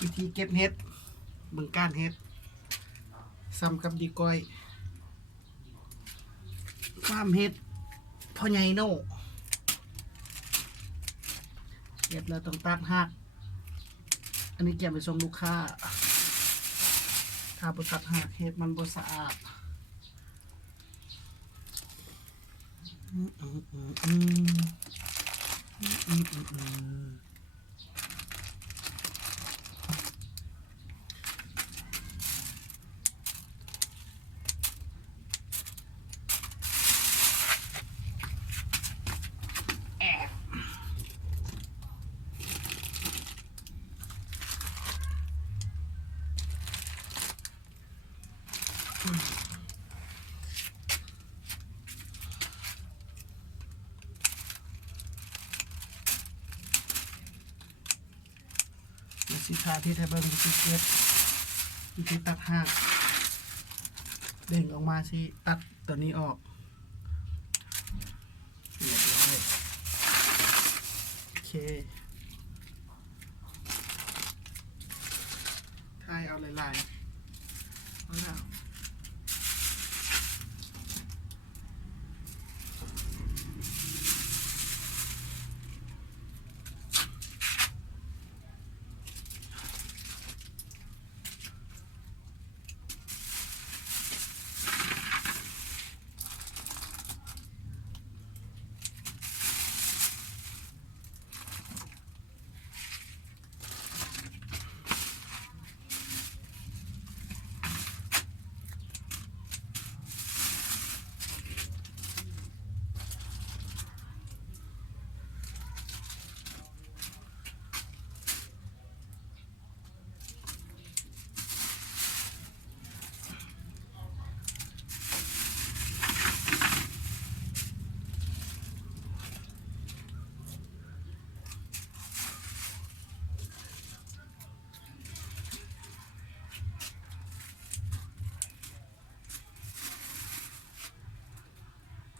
วิธีเก็บเห็ดบึงการเห็ดซ้ำกับดีก้อยฟาร์มเห็ดพ่อใหญ่โน่เก็บแล้วต้องตัดหักอันนี้เก็บไปส่งลูกค้าถ้าบ่ตัดหักเห็ดมันบ่สะอาดสิทาที่ไทยเบิ้งสิเก็บวิธีตัดหักเด้งออกมาสิตัดตัวนี้ออกเรียบร้อยโอเคถ่ายเอาหลายๆ